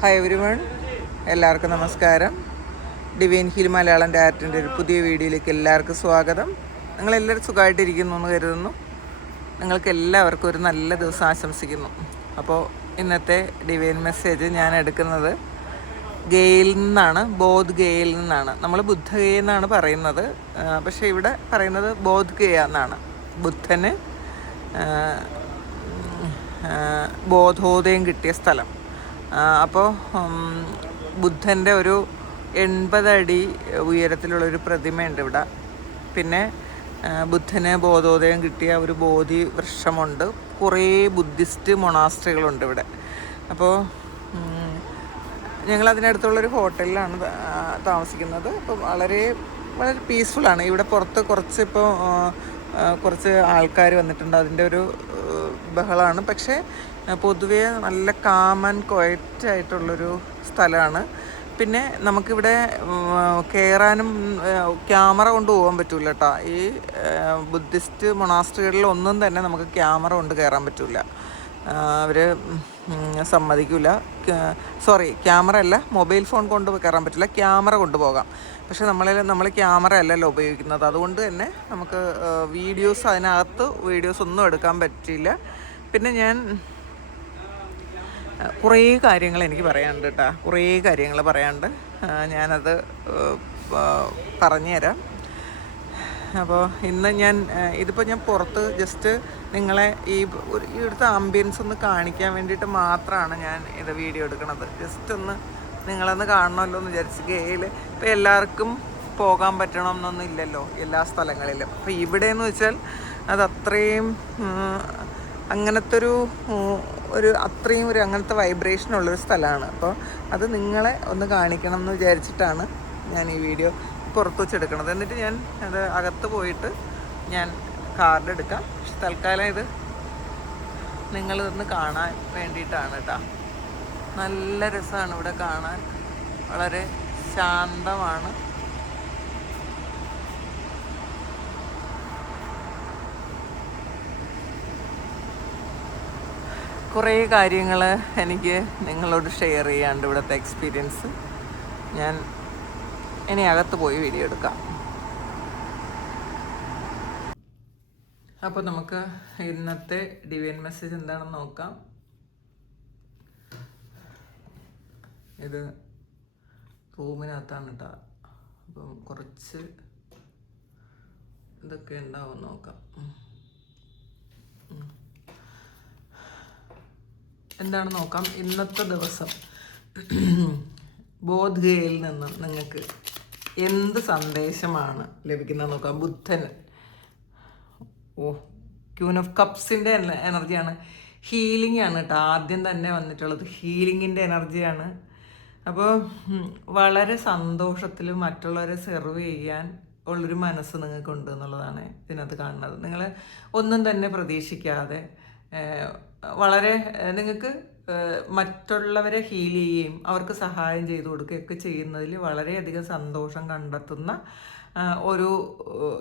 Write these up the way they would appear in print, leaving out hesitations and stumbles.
Hi everyone, എല്ലാവർക്കും നമസ്കാരം. Divine heal Malayalam ഡയറക്ടറിൻ്റെ ഒരു പുതിയ വീഡിയോയിലേക്ക് എല്ലാവർക്കും സ്വാഗതം. നിങ്ങളെല്ലാവരും സുഖമായിട്ടിരിക്കുന്നു എന്ന് കരുതുന്നു. നിങ്ങൾക്ക് എല്ലാവർക്കും ഒരു നല്ല ദിവസം ആശംസിക്കുന്നു. അപ്പോൾ ഇന്നത്തെ ഡിവൈൻ മെസ്സേജ് ഞാൻ എടുക്കുന്നത് ഗയയിൽ നിന്നാണ്, ബോധ് ഗയയിൽ നിന്നാണ്. നമ്മൾ ബുദ്ധഗയ എന്നാണ് പറയുന്നത്, പക്ഷേ ഇവിടെ പറയുന്നത് ബോധ് ഗയ എന്നാണ്. ബുദ്ധന് ബോധോദയം കിട്ടിയ സ്ഥലം. അപ്പോൾ ബുദ്ധൻ്റെ ഒരു 80 അടി ഉയരത്തിലുള്ളൊരു പ്രതിമയുണ്ട് ഇവിടെ. പിന്നെ ബുദ്ധന് ബോധോദയം കിട്ടിയ ഒരു ബോധി വൃക്ഷമുണ്ട്. കുറേ ബുദ്ധിസ്റ്റ് മൊണാസ്ട്രികളുണ്ട് ഇവിടെ. അപ്പോൾ ഞങ്ങളതിനടുത്തുള്ളൊരു ഹോട്ടലിലാണ് താമസിക്കുന്നത്. അപ്പോൾ വളരെ വളരെ പീസ്ഫുള്ളാണ്. ഇവിടെ പുറത്ത് കുറച്ച് ആൾക്കാർ വന്നിട്ടുണ്ട്. അതിൻ്റെ ഒരു ബഹളമാണ്. പക്ഷേ പൊതുവേ നല്ല കാം ആൻഡ് ക്വയറ്റായിട്ടുള്ളൊരു സ്ഥലമാണ്. പിന്നെ നമുക്കിവിടെ കയറാനും ക്യാമറ കൊണ്ട് പോകാൻ പറ്റില്ല കേട്ടോ. ഈ ബുദ്ധിസ്റ്റ് മൊണാസ്ട്രികളിൽ ഒന്നും തന്നെ നമുക്ക് ക്യാമറ കൊണ്ട് കയറാൻ പറ്റില്ല. അവർ സമ്മതിക്കില്ല. ക്യാമറ അല്ല, മൊബൈൽ ഫോൺ കൊണ്ട് കയറാൻ പറ്റില്ല. ക്യാമറ കൊണ്ടുപോകാം. പക്ഷെ നമ്മൾ ക്യാമറ അല്ലല്ലോ ഉപയോഗിക്കുന്നത്. അതുകൊണ്ട് തന്നെ നമുക്ക് വീഡിയോസ് ഒന്നും എടുക്കാൻ പറ്റില്ല. പിന്നെ ഞാൻ കുറേ കാര്യങ്ങൾ എനിക്ക് പറയാനുണ്ട് കേട്ടോ. കുറേ കാര്യങ്ങൾ പറയാനുണ്ട്. ഞാനത് പറഞ്ഞു തരാം. അപ്പോൾ ഇന്ന് ഇതിപ്പോൾ ഞാൻ പുറത്ത് ജസ്റ്റ് നിങ്ങളെ ഇവിടുത്തെ ആംബിയൻസ് ഒന്ന് കാണിക്കാൻ വേണ്ടിയിട്ട് മാത്രമാണ് ഞാൻ ഇത് വീഡിയോ എടുക്കുന്നത്. ജസ്റ്റ് ഒന്ന് നിങ്ങളൊന്ന് കാണണമല്ലോ എന്ന് വിചാരിച്ച്. ഗയയിൽ ഇപ്പോൾ എല്ലാവർക്കും പോകാൻ പറ്റണം എന്നൊന്നും ഇല്ലല്ലോ എല്ലാ സ്ഥലങ്ങളിലും. അപ്പോൾ ഇവിടെയെന്ന് വെച്ചാൽ അത് അത്രയും അങ്ങനത്തെ അങ്ങനത്തെ വൈബ്രേഷനുള്ളൊരു സ്ഥലമാണ്. അപ്പോൾ അത് നിങ്ങളെ ഒന്ന് കാണിക്കണം എന്ന് വിചാരിച്ചിട്ടാണ് ഞാൻ ഈ വീഡിയോ പുറത്ത് വെച്ചെടുക്കണത്. എന്നിട്ട് ഞാൻ അത് അകത്ത് പോയിട്ട് ഞാൻ കാർഡ് എടുക്കാം. പക്ഷെ തൽക്കാലം ഇത് നിങ്ങളിതൊന്ന് കാണാൻ വേണ്ടിയിട്ടാണ് കേട്ടോ. നല്ല രസമാണ് ഇവിടെ കാണാൻ. വളരെ ശാന്തമാണ്. കുറേ കാര്യങ്ങൾ എനിക്ക് നിങ്ങളോട് ഷെയർ ചെയ്യാണ്ട് ഇവിടുത്തെ എക്സ്പീരിയൻസ്. ഞാൻ ഇനി അകത്ത് പോയി വീഡിയോ എടുക്കാം. അപ്പോൾ നമുക്ക് ഇന്നത്തെ ഡിവൈൻ മെസ്സേജ് എന്താണെന്ന് നോക്കാം. ഇത് റൂമിനകത്താണ് കേട്ടോ. അപ്പം കുറച്ച് ഇതൊക്കെ ഉണ്ടാവും, നോക്കാം. എന്താണ് നോക്കാം. ഇന്നത്തെ ദിവസം ബോധ് ഗയയിൽ നിന്നും നിങ്ങൾക്ക് എന്ത് സന്ദേശമാണ് ലഭിക്കുന്നത് നോക്കാം. ബുദ്ധന് ക്യൂൻ ഓഫ് കപ്സിൻ്റെ എനർജിയാണ്. ഹീലിംഗ് ആണ് കേട്ടോ. ആദ്യം തന്നെ വന്നിട്ടുള്ളത് ഹീലിങ്ങിൻ്റെ എനർജിയാണ്. അപ്പോൾ വളരെ സന്തോഷത്തിൽ മറ്റുള്ളവരെ സെർവ് ചെയ്യാൻ ഉള്ളൊരു മനസ്സ് നിങ്ങൾക്കുണ്ട് എന്നുള്ളതാണ് ഇതിനകത്ത് കാണുന്നത്. നിങ്ങൾ ഒന്നും തന്നെ പ്രതീക്ഷിക്കാതെ വളരെ നിങ്ങൾക്ക് മറ്റുള്ളവരെ ഹീൽ ചെയ്യുകയും അവർക്ക് സഹായം ചെയ്തു കൊടുക്കുകയൊക്കെ ചെയ്യുന്നതിൽ വളരെയധികം സന്തോഷം കണ്ടെത്തുന്ന ഒരു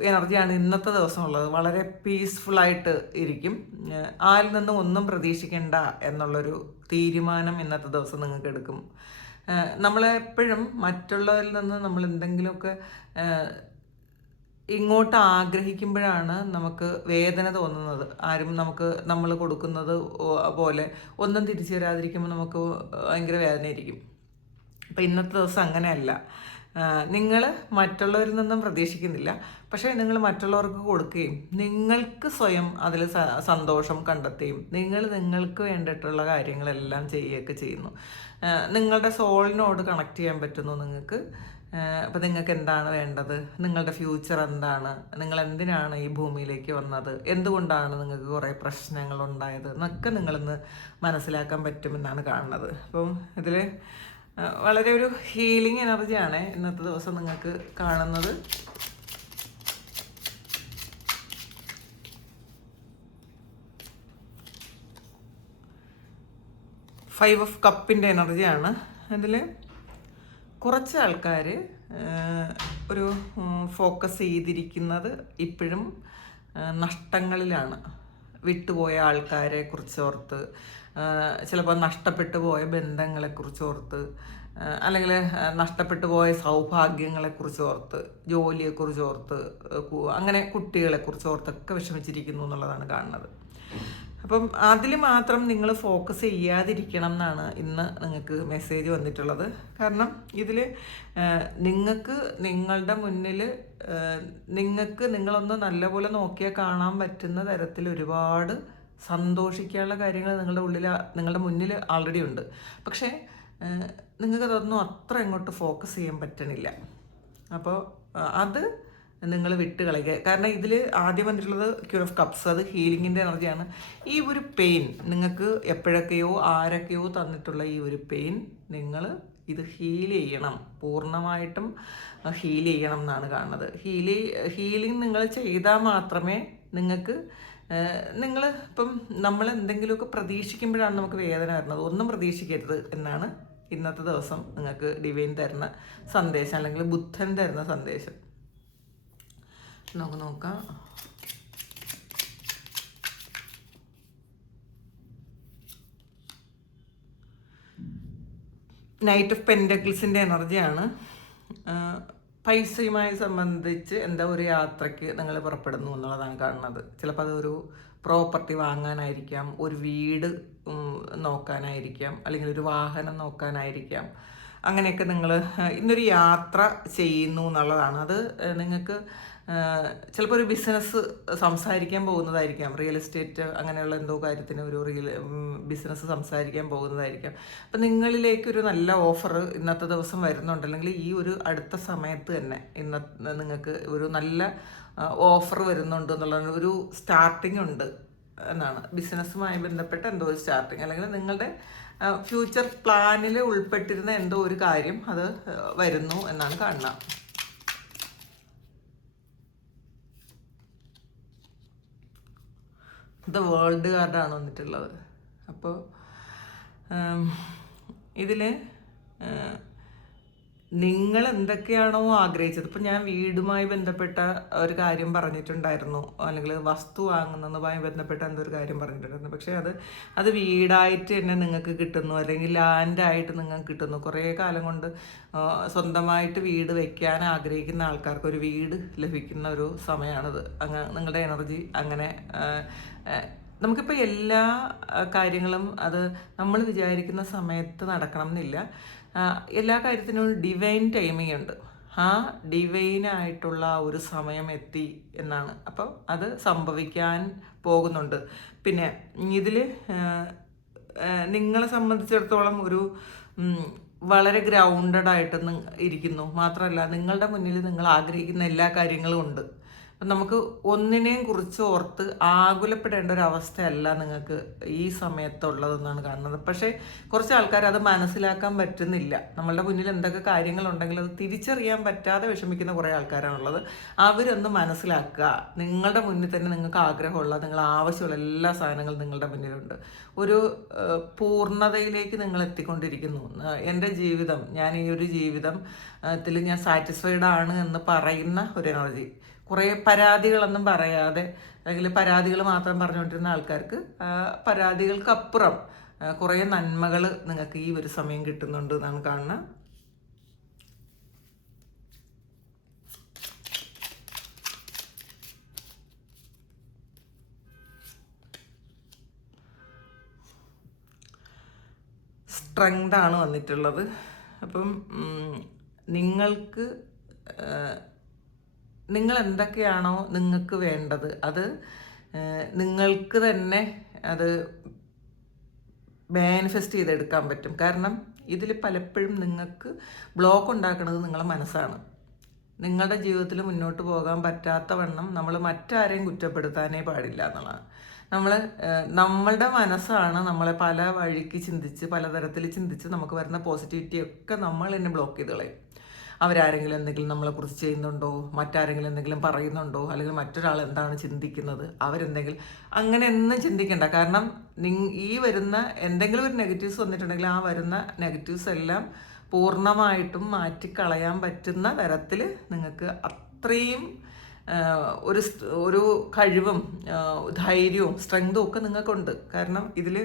എനർജിയാണ് ഇന്നത്തെ ദിവസം ഉള്ളത്. വളരെ പീസ്ഫുള്ളായിട്ട് ഇരിക്കും. ആരിൽ നിന്നും ഒന്നും പ്രതീക്ഷിക്കേണ്ട എന്നുള്ളൊരു തീരുമാനം ഇന്നത്തെ ദിവസം നിങ്ങൾക്ക് എടുക്കും. നമ്മളെപ്പോഴും മറ്റുള്ളവരിൽ നിന്ന് നമ്മൾ എന്തെങ്കിലുമൊക്കെ ഇങ്ങോട്ട് ആഗ്രഹിക്കുമ്പോഴാണ് നമുക്ക് വേദന തോന്നുന്നത്. നമ്മൾ കൊടുക്കുന്നത് പോലെ ഒന്നും തിരിച്ചു തരാതിരിക്കുമ്പോൾ നമുക്ക് ഭയങ്കര വേദനയായിരിക്കും. അപ്പം ഇന്നത്തെ ദിവസം അങ്ങനെയല്ല. നിങ്ങൾ മറ്റുള്ളവരിൽ നിന്നും പ്രതീക്ഷിക്കുന്നില്ല, പക്ഷേ നിങ്ങൾ മറ്റുള്ളവർക്ക് കൊടുക്കുകയും നിങ്ങൾക്ക് സ്വയം അതിൽ സന്തോഷം കണ്ടെത്തുകയും നിങ്ങൾക്ക് വേണ്ടിയിട്ടുള്ള കാര്യങ്ങളെല്ലാം ചെയ്യുകയൊക്കെ ചെയ്യുന്നു. നിങ്ങളുടെ സോളിനോട് കണക്ട് ചെയ്യാൻ പറ്റുന്നു നിങ്ങൾക്ക്. അപ്പോൾ നിങ്ങൾക്ക് എന്താണ് വേണ്ടത്, നിങ്ങളുടെ ഫ്യൂച്ചർ എന്താണ്, നിങ്ങൾ എന്തിനാണ് ഈ ഭൂമിയിലേക്ക് വന്നത്, എന്തുകൊണ്ടാണ് നിങ്ങൾക്ക് കുറേ പ്രശ്നങ്ങളുണ്ടായത് എന്നൊക്കെ നിങ്ങളിന്ന് മനസ്സിലാക്കാൻ പറ്റുമെന്നാണ് കാണുന്നത്. അപ്പം ഇതിൽ വളരെ ഒരു ഹീലിംഗ് എനർജിയാണ് ഇന്നത്തെ ദിവസം നിങ്ങൾക്ക് കാണുന്നത്. ഫൈവ് ഓഫ് കപ്പിൻ്റെ എനർജിയാണ്. ഇതിൽ കുറച്ച് ആൾക്കാർ ഒരു ഫോക്കസ് ചെയ്തിരിക്കുന്നത് ഇപ്പോഴും നഷ്ടങ്ങളിലാണ്. വിട്ടുപോയ ആൾക്കാരെ കുറിച്ച് ഓർത്ത് ചിലപ്പോൾ നഷ്ടപ്പെട്ടു പോയ ബന്ധങ്ങളെക്കുറിച്ച് ഓർത്ത്, അല്ലെങ്കിൽ നഷ്ടപ്പെട്ടു പോയ സൗഭാഗ്യങ്ങളെക്കുറിച്ച് ഓർത്ത്, ജോലിയെക്കുറിച്ച് ഓർത്ത്, അങ്ങനെ കുട്ടികളെക്കുറിച്ച് ഓർത്തൊക്കെ വിഷമിച്ചിരിക്കുന്നു എന്നുള്ളതാണ് കാണുന്നത്. അപ്പം അതിൽ മാത്രം നിങ്ങൾ ഫോക്കസ് ചെയ്യാതിരിക്കണം എന്നാണ് ഇന്ന് നിങ്ങൾക്ക് മെസ്സേജ് വന്നിട്ടുള്ളത്. കാരണം ഇതിൽ നിങ്ങൾക്ക് നിങ്ങളുടെ മുന്നിൽ നിങ്ങളൊന്ന് നല്ലപോലെ നോക്കിയാൽ കാണാൻ പറ്റുന്ന തരത്തിൽ ഒരുപാട് സന്തോഷിക്കാനുള്ള കാര്യങ്ങൾ നിങ്ങളുടെ മുന്നിൽ ആൾറെഡി ഉണ്ട്. പക്ഷേ നിങ്ങൾക്കതൊന്നും അത്ര ഇങ്ങോട്ട് ഫോക്കസ് ചെയ്യാൻ പറ്റണില്ല. അപ്പോൾ അത് നിങ്ങൾ വിട്ട് കളയുക. കാരണം ഇതിൽ ആദ്യം വന്നിട്ടുള്ളത് ക്യൂർ ഓഫ് കപ്സ്, അത് ഹീലിങ്ങിൻ്റെ എനർജിയാണ്. ഈ ഒരു പെയിൻ നിങ്ങൾക്ക് എപ്പോഴൊക്കെയോ ആരൊക്കെയോ തന്നിട്ടുള്ള ഈ ഒരു പെയിൻ നിങ്ങൾ ഇത് ഹീൽ ചെയ്യണം, പൂർണ്ണമായിട്ടും ഹീൽ ചെയ്യണം എന്നാണ് കാണുന്നത്. ഹീലിംഗ് നിങ്ങൾ ചെയ്താൽ മാത്രമേ നിങ്ങൾക്ക് ഇപ്പം നമ്മൾ എന്തെങ്കിലുമൊക്കെ പ്രതീക്ഷിക്കുമ്പോഴാണ് നമുക്ക് വേദന വരുന്നത്. ഒന്നും പ്രതീക്ഷിക്കരുത് എന്നാണ് ഇന്നത്തെ ദിവസം നിങ്ങൾക്ക് ഡിവൈൻ തരുന്ന സന്ദേശം, അല്ലെങ്കിൽ ബുദ്ധൻ തരുന്ന സന്ദേശം. നമുക്ക് നോക്കാം. നൈറ്റ് ഓഫ് പെൻറ്റക്കിൾസിൻ്റെ എനർജിയാണ്. പൈസയുമായി സംബന്ധിച്ച് എന്താ ഒരു യാത്രയ്ക്ക് നിങ്ങൾ പുറപ്പെടുന്നു എന്നുള്ളതാണ് കാണുന്നത്. ചിലപ്പോൾ അതൊരു പ്രോപ്പർട്ടി വാങ്ങാനായിരിക്കാം, ഒരു വീട് നോക്കാനായിരിക്കാം, അല്ലെങ്കിൽ ഒരു വാഹനം നോക്കാനായിരിക്കാം. അങ്ങനെയൊക്കെ നിങ്ങൾ ഇന്നൊരു യാത്ര ചെയ്യുന്നു എന്നുള്ളതാണ്. അത് നിങ്ങൾക്ക് ചിലപ്പോൾ ഒരു ബിസിനസ് സംസാരിക്കാൻ പോകുന്നതായിരിക്കാം, റിയൽ എസ്റ്റേറ്റ് അങ്ങനെയുള്ള എന്തോ കാര്യത്തിന് ഒരു ബിസിനസ് സംസാരിക്കാൻ പോകുന്നതായിരിക്കാം. അപ്പം നിങ്ങളിലേക്കൊരു നല്ല ഓഫർ ഇന്നത്തെ ദിവസം വരുന്നുണ്ട്, അല്ലെങ്കിൽ ഈ ഒരു അടുത്ത സമയത്ത് തന്നെ നിങ്ങൾക്ക് ഒരു നല്ല ഓഫർ വരുന്നുണ്ട് എന്നുള്ള ഒരു സ്റ്റാർട്ടിംഗ് ഉണ്ട് എന്നാണ്. ബിസിനസ്സുമായി ബന്ധപ്പെട്ട എന്തോ ഒരു സ്റ്റാർട്ടിങ്, അല്ലെങ്കിൽ നിങ്ങളുടെ ഫ്യൂച്ചർ പ്ലാനിൽ ഉൾപ്പെട്ടിരുന്ന എന്തോ ഒരു കാര്യം അത് വരുന്നു എന്നാണ് കാണുന്നത്. ദ വേൾഡ് കാർഡാണ് വന്നിട്ടുള്ളത്. അപ്പോൾ ഇതിൽ നിങ്ങൾ എന്തൊക്കെയാണോ ആഗ്രഹിച്ചത്, ഇപ്പം ഞാൻ വീടുമായി ബന്ധപ്പെട്ട ഒരു കാര്യം പറഞ്ഞിട്ടുണ്ടായിരുന്നു, അല്ലെങ്കിൽ വസ്തു വാങ്ങുന്നതുമായി ബന്ധപ്പെട്ട എന്തൊരു കാര്യം പറഞ്ഞിട്ടുണ്ടായിരുന്നു. പക്ഷേ അത് വീടായിട്ട് തന്നെ നിങ്ങൾക്ക് കിട്ടുന്നു, അല്ലെങ്കിൽ ലാൻഡായിട്ട് നിങ്ങൾക്ക് കിട്ടുന്നു. കുറേ കാലം കൊണ്ട് സ്വന്തമായിട്ട് വീട് വെക്കാൻ ആഗ്രഹിക്കുന്ന ആൾക്കാർക്ക് ഒരു വീട് ലഭിക്കുന്ന ഒരു സമയമാണിത്. നിങ്ങളുടെ എനർജി അങ്ങനെ നമുക്കിപ്പോൾ എല്ലാ കാര്യങ്ങളും അത് നമ്മൾ വിചാരിക്കുന്ന സമയത്ത് നടക്കണം എന്നില്ല. എല്ലാ കാര്യത്തിനും ഒരു ഡിവൈൻ ടൈമിംഗ് ഉണ്ട്. ആ ഡിവൈനായിട്ടുള്ള ഒരു സമയം എത്തി എന്നാണ്. അപ്പോൾ അത് സംഭവിക്കാൻ പോകുന്നുണ്ട്. പിന്നെ ഇതിൽ നിങ്ങളെ സംബന്ധിച്ചിടത്തോളം ഒരു വളരെ ഗ്രൗണ്ടഡ് ആയിട്ട് ഇരിക്കുന്നു. മാത്രമല്ല നിങ്ങളുടെ മുന്നിൽ നിങ്ങൾ ആഗ്രഹിക്കുന്ന എല്ലാ കാര്യങ്ങളും ഉണ്ട്. അപ്പം നമുക്ക് ഒന്നിനെയും കുറിച്ച് ഓർത്ത് ആകുലപ്പെടേണ്ട ഒരു അവസ്ഥയല്ല നിങ്ങൾക്ക് ഈ സമയത്തുള്ളതെന്നാണ് കാണുന്നത്. പക്ഷേ കുറച്ച് ആൾക്കാർ അത് മനസ്സിലാക്കാൻ പറ്റുന്നില്ല. നമ്മളുടെ മുന്നിൽ എന്തൊക്കെ കാര്യങ്ങളുണ്ടെങ്കിൽ അത് തിരിച്ചറിയാൻ പറ്റാതെ വിഷമിക്കുന്ന കുറേ ആൾക്കാരാണുള്ളത്. അവരൊന്ന് മനസ്സിലാക്കുക. നിങ്ങളുടെ മുന്നിൽ തന്നെ നിങ്ങൾക്ക് ആഗ്രഹമുള്ള, നിങ്ങൾ ആവശ്യമുള്ള എല്ലാ സാധനങ്ങളും നിങ്ങളുടെ മുന്നിലുണ്ട്. ഒരു പൂർണ്ണതയിലേക്ക് നിങ്ങൾ എത്തിക്കൊണ്ടിരിക്കുന്നു. എൻ്റെ ജീവിതം, ഞാൻ ഈ ഒരു ജീവിതത്തിൽ ഞാൻ സാറ്റിസ്ഫൈഡ് ആണ് എന്ന് പറയുന്ന ഒരു എനർജി. കുറേ പരാതികളൊന്നും പറയാതെ, അല്ലെങ്കിൽ പരാതികൾ മാത്രം പറഞ്ഞുകൊണ്ടിരുന്ന ആൾക്കാർക്ക് പരാതികൾക്കപ്പുറം കുറേ നന്മകൾ നിങ്ങൾക്ക് ഈ ഒരു സമയം കിട്ടുന്നുണ്ട് എന്നാണ് കാണുന്നത്. സ്ട്രെങ്ത് ആണ് വന്നിട്ടുള്ളത്. അപ്പം നിങ്ങൾ എന്തൊക്കെയാണോ നിങ്ങൾക്ക് വേണ്ടത് അത് നിങ്ങൾക്ക് തന്നെ അത് മാനിഫെസ്റ്റ് ചെയ്തെടുക്കാൻ പറ്റും. കാരണം ഇതിൽ പലപ്പോഴും നിങ്ങൾക്ക് ബ്ലോക്ക് ഉണ്ടാക്കുന്നത് നിങ്ങളുടെ മനസ്സാണ്. നിങ്ങളുടെ ജീവിതത്തിൽ മുന്നോട്ട് പോകാൻ പറ്റാത്ത വണ്ണം നമ്മൾ മറ്റാരെയും കുറ്റപ്പെടുത്താനേ പാടില്ല എന്നുള്ളതാണ്. നമ്മളുടെ മനസ്സാണ് നമ്മളെ പല വഴിക്ക് ചിന്തിച്ച്, പലതരത്തിൽ ചിന്തിച്ച് നമുക്ക് വരുന്ന പോസിറ്റിവിറ്റിയൊക്കെ നമ്മൾ തന്നെ ബ്ലോക്ക് ചെയ്ത് കളയും. അവരാരെങ്കിലും എന്തെങ്കിലും നമ്മളെക്കുറിച്ച് ചെയ്യുന്നുണ്ടോ, മറ്റാരെങ്കിലും എന്തെങ്കിലും പറയുന്നുണ്ടോ, അല്ലെങ്കിൽ മറ്റൊരാൾ എന്താണ് ചിന്തിക്കുന്നത്, അവരെന്തെങ്കിലും അങ്ങനെ ഒന്നും ചിന്തിക്കേണ്ട. കാരണം ഈ വരുന്ന എന്തെങ്കിലും ഒരു നെഗറ്റീവ്സ് വന്നിട്ടുണ്ടെങ്കിൽ ആ വരുന്ന നെഗറ്റീവ്സ് എല്ലാം പൂർണ്ണമായിട്ടും മാറ്റിക്കളയാൻ പറ്റുന്ന തരത്തിൽ നിങ്ങൾക്ക് അത്രയും ഒരു കഴിവും ധൈര്യവും സ്ട്രെങ്തും ഒക്കെ നിങ്ങൾക്കുണ്ട്. കാരണം ഇതിൽ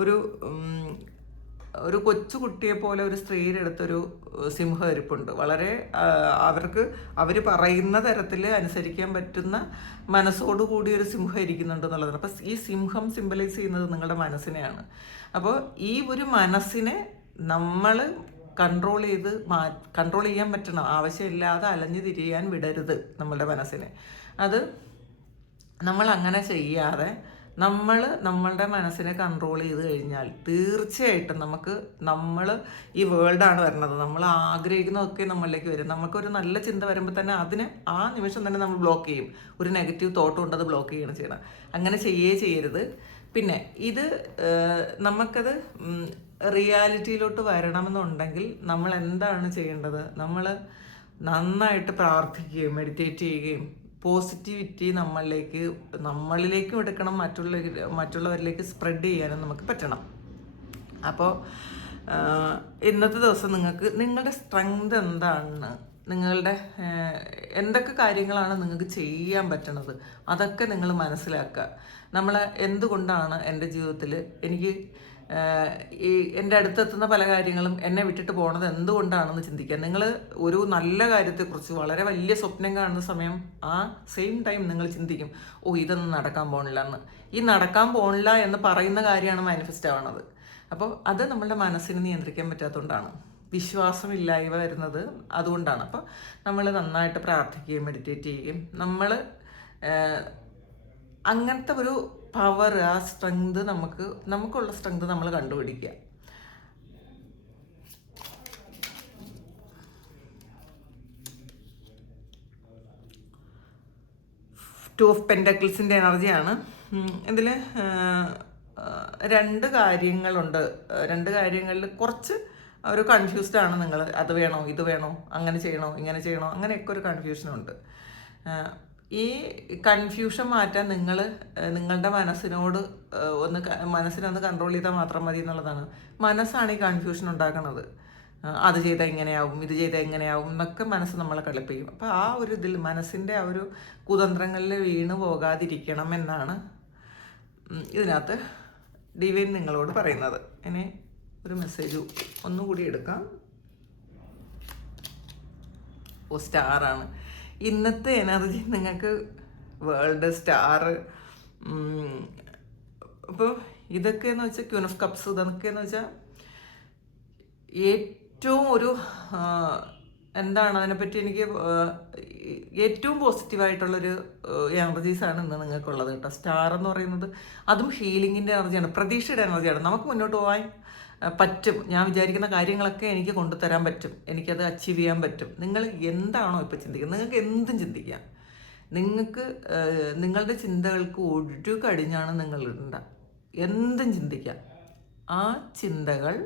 ഒരു ഒരു കൊച്ചുകുട്ടിയെ പോലെ ഒരു സ്ത്രീയുടെ അടുത്തൊരു സിംഹം ഇരിപ്പുണ്ട്. വളരെ അവർ പറയുന്ന തരത്തിൽ അനുസരിക്കാൻ പറ്റുന്ന മനസ്സോടുകൂടി ഒരു സിംഹം ഇരിക്കുന്നുണ്ട് എന്നുള്ളതാണ്. അപ്പം ഈ സിംഹം സിംബലൈസ് ചെയ്യുന്നത് നിങ്ങളുടെ മനസ്സിനെയാണ്. അപ്പോൾ ഈ ഒരു മനസ്സിനെ നമ്മൾ കൺട്രോൾ ചെയ്യാൻ പറ്റണം. ആവശ്യമില്ലാതെ അലഞ്ഞു തിരിയാൻ വിടരുത് നമ്മളുടെ മനസ്സിനെ. അത് നമ്മൾ അങ്ങനെ ചെയ്യാതെ നമ്മളുടെ മനസ്സിനെ കൺട്രോൾ ചെയ്ത് കഴിഞ്ഞാൽ തീർച്ചയായിട്ടും നമ്മൾ ഈ വേൾഡാണ് വരുന്നത്. നമ്മൾ ആഗ്രഹിക്കുന്നതൊക്കെ നമ്മളിലേക്ക് വരും. നമുക്കൊരു നല്ല ചിന്ത വരുമ്പോൾ തന്നെ അതിനെ ആ നിമിഷം തന്നെ നമ്മൾ ബ്ലോക്ക് ചെയ്യും. ഒരു നെഗറ്റീവ് തോട്ട് കൊണ്ട് അത് ബ്ലോക്ക് ചെയ്യണം ചെയ്യണം. അങ്ങനെ ചെയ്യരുത്. പിന്നെ ഇത് നമുക്കത് റിയാലിറ്റിയിലോട്ട് വരണമെന്നുണ്ടെങ്കിൽ നമ്മൾ എന്താണ് ചെയ്യേണ്ടത്? നമ്മൾ നന്നായിട്ട് പ്രാർത്ഥിക്കുകയും മെഡിറ്റേറ്റ് ചെയ്യുകയും പോസിറ്റിവിറ്റി നമ്മളിലേക്കും എടുക്കണം, മറ്റുള്ളവരിലേക്ക് സ്പ്രെഡ് ചെയ്യാനും നമുക്ക് പറ്റണം. അപ്പോൾ ഇന്നത്തെ ദിവസം നിങ്ങളുടെ സ്ട്രെങ്ത് എന്താണ്, നിങ്ങളുടെ എന്തൊക്കെ കാര്യങ്ങളാണ് നിങ്ങൾക്ക് ചെയ്യാൻ പറ്റണത്, അതൊക്കെ നിങ്ങൾ മനസ്സിലാക്കുക. എന്തുകൊണ്ടാണ് എൻ്റെ ജീവിതത്തിൽ എനിക്ക് എൻ്റെ അടുത്തെത്തുന്ന പല കാര്യങ്ങളും എന്നെ വിട്ടിട്ട് പോകണത് എന്തുകൊണ്ടാണെന്ന് ചിന്തിക്കുക. നിങ്ങൾ ഒരു നല്ല കാര്യത്തെക്കുറിച്ച് വളരെ വലിയ സ്വപ്നം കാണുന്ന സമയം ആ സെയിം ടൈം നിങ്ങൾ ചിന്തിക്കും, ഇതൊന്നും നടക്കാൻ പോകണില്ല എന്ന്. ഈ നടക്കാൻ പോകണില്ല എന്ന് പറയുന്ന കാര്യമാണ് മാനിഫെസ്റ്റ് ആവണത്. അപ്പോൾ അത് നമ്മളുടെ മനസ്സിനെ നിയന്ത്രിക്കാൻ പറ്റാത്തതുകൊണ്ടാണ്. വിശ്വാസമില്ലായ്മ വരുന്നത് അതുകൊണ്ടാണ്. അപ്പോൾ നമ്മൾ നന്നായിട്ട് പ്രാർത്ഥിക്കുകയും മെഡിറ്റേറ്റ് ചെയ്യുകയും അങ്ങനത്തെ ഒരു പവർ, ആ സ്ട്രെങ്ത് നമുക്കുള്ള സ്ട്രെങ്ത് നമ്മൾ കണ്ടുപിടിക്കുക. ടു ഓഫ് പെൻറ്റക്കിൾസിൻ്റെ എനർജിയാണ് ഇതിൽ. രണ്ട് കാര്യങ്ങളുണ്ട്. രണ്ട് കാര്യങ്ങളിൽ കുറച്ച് ഒരു കൺഫ്യൂസ്ഡ് ആണ് നിങ്ങൾ. അത് വേണോ, ഇത് വേണോ, അങ്ങനെ ചെയ്യണോ, ഇങ്ങനെ ചെയ്യണോ, അങ്ങനെയൊക്കെ ഒരു കൺഫ്യൂഷനുണ്ട്. ഈ കൺഫ്യൂഷൻ മാറ്റാൻ നിങ്ങളുടെ മനസ്സിനെ ഒന്ന് കൺട്രോൾ ചെയ്താൽ മാത്രം മതി എന്നുള്ളതാണ്. മനസ്സാണ് ഈ കൺഫ്യൂഷൻ ഉണ്ടാക്കുന്നത്. അത് ചെയ്താൽ ഇങ്ങനെയാവും, ഇത് ചെയ്താൽ എങ്ങനെയാവും എന്നൊക്കെ മനസ്സ് നമ്മളെ കളിപ്പിക്കും. അപ്പോൾ ആ ഒരു ഇതിൽ മനസ്സിൻ്റെ ആ ഒരു കുതന്ത്രങ്ങളിൽ വീണ് പോകാതിരിക്കണം എന്നാണ് ഇതിനകത്ത് ഡിവൈൻ നിങ്ങളോട് പറയുന്നത്. ഇനി ഒരു മെസ്സേജ് ഒന്നുകൂടി എടുക്കാം. സ്റ്റാറാണ് ഇന്നത്തെ എനർജി. നിങ്ങൾക്ക് വേൾഡ് സ്റ്റാർ, അപ്പോൾ ഇതൊക്കെയെന്ന് വെച്ചാൽ ക്യൂൻ ഓഫ് കപ്സ്, ഇതൊക്കെയെന്ന് വെച്ചാൽ ഏറ്റവും ഒരു എന്താണ് അതിനെപ്പറ്റി എനിക്ക് ഏറ്റവും പോസിറ്റീവായിട്ടുള്ളൊരു എനർജീസാണ് ഇന്ന് നിങ്ങൾക്കുള്ളത് കേട്ടോ. സ്റ്റാർ എന്ന് പറയുന്നത് അതും ഹീലിങ്ങിൻ്റെ എനർജിയാണ്, പ്രതീക്ഷയുടെ എനർജിയാണ്. നമുക്ക് മുന്നോട്ട് പോകാൻ പറ്റും. ഞാൻ വിചാരിക്കുന്ന കാര്യങ്ങളൊക്കെ എനിക്ക് കൊണ്ടുതരാൻ പറ്റും, എനിക്കത് അച്ചീവ് ചെയ്യാൻ പറ്റും. നിങ്ങൾ എന്താണോ ഇപ്പോൾ ചിന്തിക്കുന്നത്, നിങ്ങൾക്ക് എന്തും ചിന്തിക്കാം. നിങ്ങളുടെ ചിന്തകൾക്ക് ഒരു കടിഞ്ഞാണ് നിങ്ങളുണ്ടാ. എന്തും ചിന്തിക്കാം. ആ ചിന്തകൾ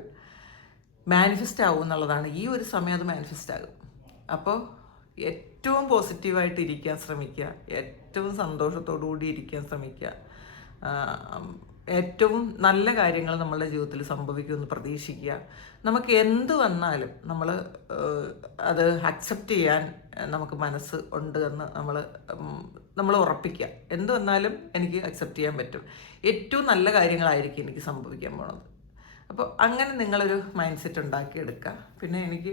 മാനിഫെസ്റ്റ് ആവും എന്നുള്ളതാണ്. ഈ ഒരു സമയം അത് മാനിഫെസ്റ്റ് ആകും. അപ്പോൾ ഏറ്റവും പോസിറ്റീവായിട്ട് ഇരിക്കാൻ ശ്രമിക്കുക, ഏറ്റവും സന്തോഷത്തോടു കൂടി ഇരിക്കാൻ ശ്രമിക്കുക. ഏറ്റവും നല്ല കാര്യങ്ങൾ നമ്മളുടെ ജീവിതത്തിൽ സംഭവിക്കുമെന്ന് പ്രതീക്ഷിക്കുക. നമുക്ക് എന്ത് വന്നാലും അത് അക്സെപ്റ്റ് ചെയ്യാൻ നമുക്ക് മനസ്സ് ഉണ്ട് എന്ന് നമ്മൾ ഉറപ്പിക്കുക. എന്ത് വന്നാലും എനിക്ക് അക്സെപ്റ്റ് ചെയ്യാൻ പറ്റും. ഏറ്റവും നല്ല കാര്യങ്ങളായിരിക്കും എനിക്ക് സംഭവിക്കാൻ പോണത്. അപ്പോൾ അങ്ങനെ നിങ്ങളൊരു മൈൻഡ് സെറ്റ് ഉണ്ടാക്കിയെടുക്കുക. പിന്നെ എനിക്ക്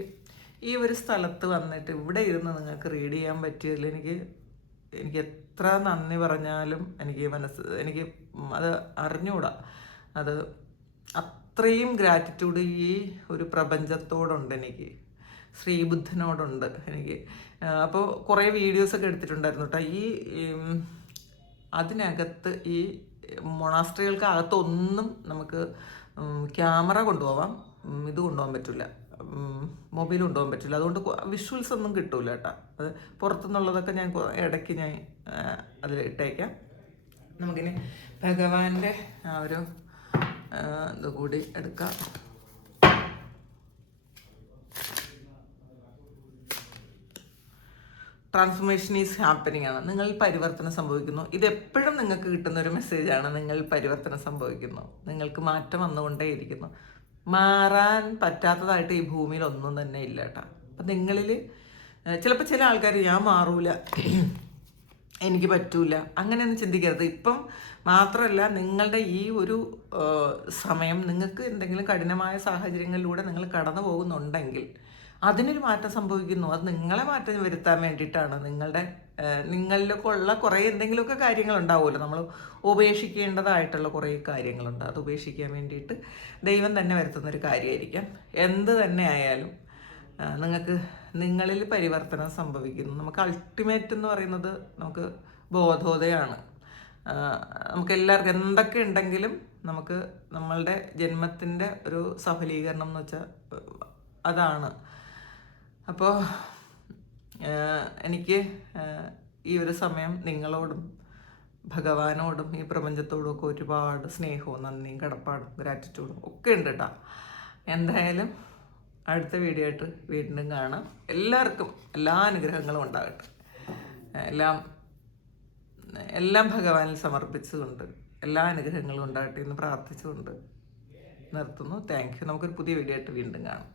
ഈ ഒരു സ്ഥലത്ത് വന്നിട്ട് ഇവിടെ ഇരുന്ന് നിങ്ങൾക്ക് റീഡ് ചെയ്യാൻ പറ്റിയതിൽ എനിക്ക് എത്ര നന്ദി പറഞ്ഞാലും എനിക്ക് അത് അറിഞ്ഞുകൂടാ. അത് അത്രയും ഗ്രാറ്റിറ്റ്യൂഡ് ഈ ഒരു പ്രപഞ്ചത്തോടുണ്ട്, എനിക്ക് ശ്രീബുദ്ധനോടുണ്ട് എനിക്ക്. അപ്പോൾ കുറേ വീഡിയോസൊക്കെ എടുത്തിട്ടുണ്ടായിരുന്നു കേട്ടോ. അതിനകത്ത് ഈ മൊണാസ്ട്രികൾക്ക് അകത്തൊന്നും നമുക്ക് ക്യാമറ കൊണ്ടുപോവാം, ഇത് കൊണ്ടുപോകാൻ പറ്റില്ല, മൊബൈൽ കൊണ്ടുപോകാൻ പറ്റില്ല. അതുകൊണ്ട് വിഷ്വൽസ് ഒന്നും കിട്ടൂല കേട്ടോ. അത് പുറത്തുനിന്നുള്ളതൊക്കെ ഞാൻ ഇടയ്ക്ക് അതിൽ ഇട്ടേക്കാം. നമുക്കിനി ഭഗവാന്റെ ആ ഒരു ഇത് കൂടി എടുക്കാം. ട്രാൻസ്ഫോർമേഷൻ ഈസ് ഹാപ്പനിങ് ആണ്. നിങ്ങൾ പരിവർത്തനം സംഭവിക്കുന്നു. ഇതെപ്പോഴും നിങ്ങൾക്ക് കിട്ടുന്ന ഒരു മെസ്സേജാണ്. നിങ്ങൾ പരിവർത്തനം സംഭവിക്കുന്നു, നിങ്ങൾക്ക് മാറ്റം വന്നുകൊണ്ടേയിരിക്കുന്നു. മാറാൻ പറ്റാത്തതായിട്ട് ഈ ഭൂമിയിൽ ഒന്നും തന്നെ ഇല്ല കേട്ടോ. അപ്പം നിങ്ങളിൽ ചിലപ്പോൾ ചില ആൾക്കാർ ഞാൻ മാറൂല, എനിക്ക് പറ്റൂല അങ്ങനെയൊന്നും ചിന്തിക്കരുത്. ഇപ്പം മാത്രമല്ല, നിങ്ങളുടെ ഈ ഒരു സമയം നിങ്ങൾക്ക് എന്തെങ്കിലും കഠിനമായ സാഹചര്യങ്ങളിലൂടെ നിങ്ങൾ കടന്നു പോകുന്നുണ്ടെങ്കിൽ അതിനൊരു മാറ്റം സംഭവിക്കുന്നു. അത് നിങ്ങളെ മാറ്റം വരുത്താൻ വേണ്ടിയിട്ടാണ്. നിങ്ങളിലൊക്കെ ഉള്ള കുറേ എന്തെങ്കിലുമൊക്കെ കാര്യങ്ങളുണ്ടാവുമല്ലോ, നമ്മൾ ഉപേക്ഷിക്കേണ്ടതായിട്ടുള്ള കുറേ കാര്യങ്ങളുണ്ട്. അത് ഉപേക്ഷിക്കാൻ വേണ്ടിയിട്ട് ദൈവം തന്നെ വരുത്തുന്നൊരു കാര്യമായിരിക്കാം. എന്ത് തന്നെ ആയാലും നിങ്ങൾക്ക് നിങ്ങളിൽ പരിവർത്തനം സംഭവിക്കുന്നു. നമുക്ക് അൾട്ടിമേറ്റ് എന്ന് പറയുന്നത് നമുക്ക് ബോധോദയമാണ്. നമുക്ക് എല്ലാവർക്കും എന്തൊക്കെ ഉണ്ടെങ്കിലും നമുക്ക് നമ്മളുടെ ജന്മത്തിൻ്റെ ഒരു സഫലീകരണം എന്ന് വെച്ചാൽ അതാണ്. അപ്പോൾ എനിക്ക് ഈ ഒരു സമയം നിങ്ങളോടും ഭഗവാനോടും ഈ പ്രപഞ്ചത്തോടും ഒക്കെ ഒരുപാട് സ്നേഹവും നന്ദിയും കടപ്പാടും ഗ്രാറ്റിറ്റ്യൂഡും ഒക്കെ ഉണ്ട് കേട്ടോ. എന്തായാലും അടുത്ത വീഡിയോ ആയിട്ട് വീണ്ടും കാണാം. എല്ലാവർക്കും എല്ലാ അനുഗ്രഹങ്ങളും ഉണ്ടാകട്ടെ. എല്ലാം ഭഗവാനിൽ സമർപ്പിച്ചുകൊണ്ട് എല്ലാ അനുഗ്രഹങ്ങളും ഉണ്ടാകട്ടെ എന്ന് പ്രാർത്ഥിച്ചുകൊണ്ട് നിർത്തുന്നു. Thank you. നമുക്കൊരു പുതിയ വീഡിയോ ആയിട്ട് വീണ്ടും കാണാം.